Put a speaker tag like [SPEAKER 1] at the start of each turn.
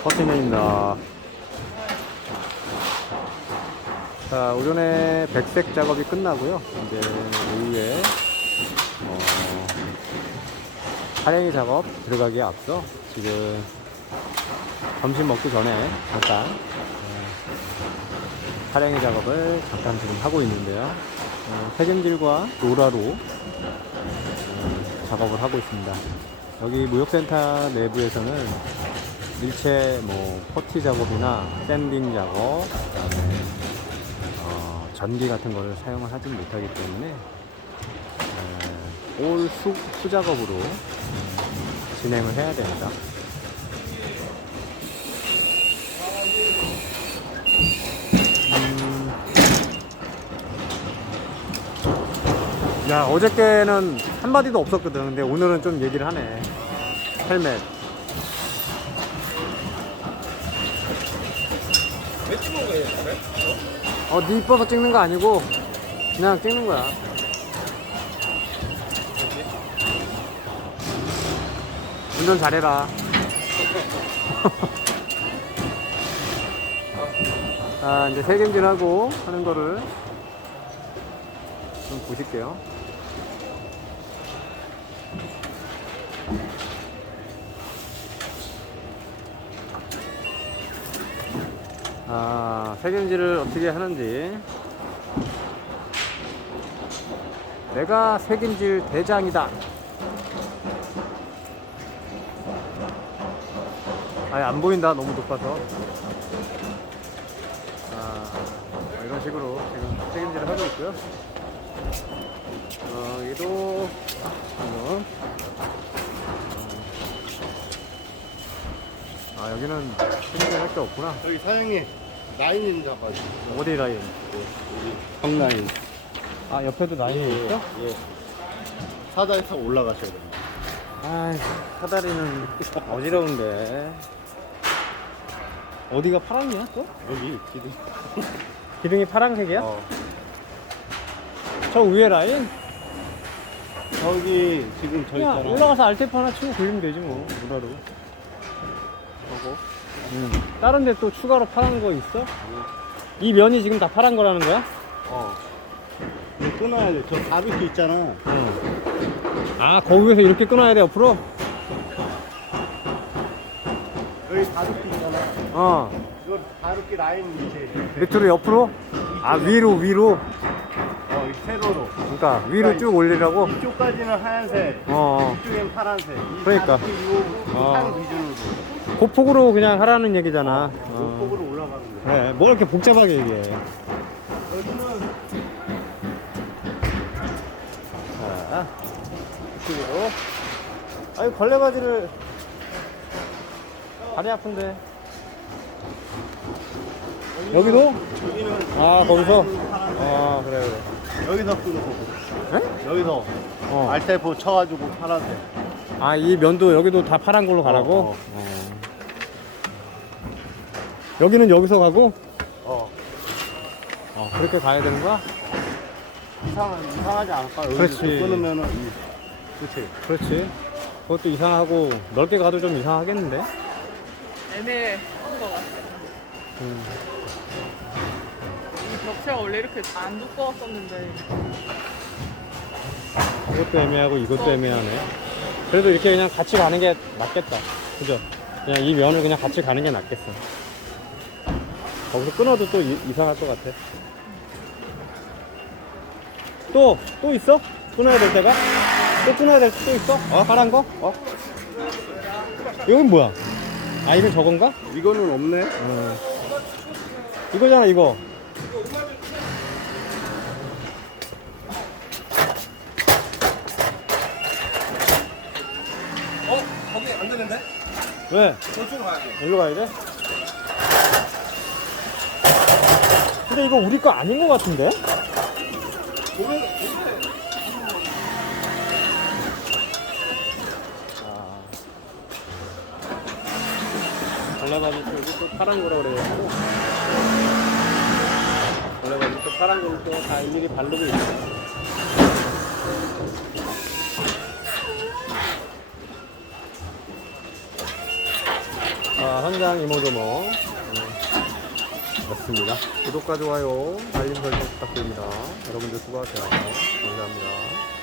[SPEAKER 1] 커팅맨입니다. 자, 오전에 백색 작업이 끝나고요. 이제 오후에 하랭이 작업 들어가기에 앞서 지금 점심 먹기 전에 잠깐 하랭이 작업을 잠깐 지금 하고 있는데요. 세균질과 로라로 작업을 하고 있습니다. 여기 무역센터 내부에서는 일체 퍼티 작업이나 샌딩 작업, 그다음에 전기 같은 거를 사용을 하지 못하기 때문에 올 수작업으로 진행을 해야 됩니다. 야, 어저께는 한마디도 없었거든. 근데 오늘은 좀 얘기를 하네. 헬멧.
[SPEAKER 2] 왜 찍는 거예요?
[SPEAKER 1] 네 이뻐서 찍는 거 아니고 그냥 찍는 거야. 운전 잘해라. 자, 이제 세균질하고 하는 거를 좀 보실게요. 세균질을 어떻게 하는지. 내가 세균질 대장이다. 아예 안 보인다, 너무 높아서. 이런 식으로 지금 세균질을 하고 있고요. 여기도 지금 여기는 세균질 할 게 없구나.
[SPEAKER 2] 여기 사장님 라인인 잡아주세요.
[SPEAKER 1] 어디 라인?
[SPEAKER 2] 정 라인.
[SPEAKER 1] 옆에도 라인이 있어?
[SPEAKER 2] 예. 사다리 타고 올라가셔야 됩니다.
[SPEAKER 1] 사다리는 어지러운데. 어디가 파랑이야 또?
[SPEAKER 2] 여기 기둥.
[SPEAKER 1] 기둥이 파랑색이야? 저 위에 라인?
[SPEAKER 2] 저기 지금 저
[SPEAKER 1] 그냥
[SPEAKER 2] 있잖아.
[SPEAKER 1] 올라가서 알테프 하나 치고 굴리면 되지 뭐. 무라로. 다른 데 또 추가로 파란 거 있어? 이 면이 지금 다 파란 거라는 거야?
[SPEAKER 2] 이거 끊어야 돼. 저 가볍게 있잖아.
[SPEAKER 1] 거기 위에서 이렇게 끊어야 돼, 옆으로?
[SPEAKER 2] 여기 가볍게 있잖아. 이거 가볍게 라인 밑에.
[SPEAKER 1] 밑으로 옆으로? 위로.
[SPEAKER 2] 이 세로로.
[SPEAKER 1] 그러니까 위로 쭉 올리라고?
[SPEAKER 2] 이쪽까지는 하얀색. 이쪽엔 파란색.
[SPEAKER 1] 그러니까.
[SPEAKER 2] 산 기준으로.
[SPEAKER 1] 고폭으로 그냥 하라는 얘기잖아.
[SPEAKER 2] 폭으로 올라가는 거야.
[SPEAKER 1] 그래, 뭘 이렇게 복잡하게 얘기해.
[SPEAKER 2] 여기는
[SPEAKER 1] 자, 이쪽으로. 아유, 걸레바지를. 다리 아픈데. 여기도?
[SPEAKER 2] 여기는
[SPEAKER 1] 거기서?
[SPEAKER 2] 파란색.
[SPEAKER 1] 그래.
[SPEAKER 2] 여기서 끊고.
[SPEAKER 1] 네?
[SPEAKER 2] 여기서 알테포 쳐가지고 파란색.
[SPEAKER 1] 이 면도 여기도 다 파란 걸로 가라고? 여기는 여기서 가고? 그렇게 가야 되는 거야?
[SPEAKER 2] 이상하지 않을까? 여기서
[SPEAKER 1] 그렇지.
[SPEAKER 2] 끊으면은
[SPEAKER 1] 그렇지. 그것도 이상하고 넓게 가도 좀 이상하겠는데?
[SPEAKER 3] 애매한 것 같아요. 이 벽체가 원래 이렇게 안 두꺼웠었는데
[SPEAKER 1] 이것도 애매하고 이것도 애매하네. 그래도 이렇게 그냥 같이 가는 게 낫겠다. 그죠? 그냥 이 면을 그냥 같이 가는 게 낫겠어. 거기서 끊어도 또 이상할 것 같아. 또 있어? 끊어야 될 때가? 또 끊어야 될 때 또 있어? 파란 거? 이건 뭐야? 이건 저건가?
[SPEAKER 2] 이거는 없네.
[SPEAKER 1] 이거잖아, 이거.
[SPEAKER 4] 거기 안 되는데?
[SPEAKER 1] 왜?
[SPEAKER 4] 저쪽으로 가야 돼.
[SPEAKER 1] 여기로 가야 돼? 근데 이거 우리 거 아닌 것 같은데? 걸레바지 쪽이 또 파란 거라 그래가지고 걸레바지 또 파란 거를 또 다 일일이 바르고 있어. 현장 이모저모 맞습니다. 구독과 좋아요, 알림 설정 부탁드립니다. 여러분들 수고하세요. 감사합니다.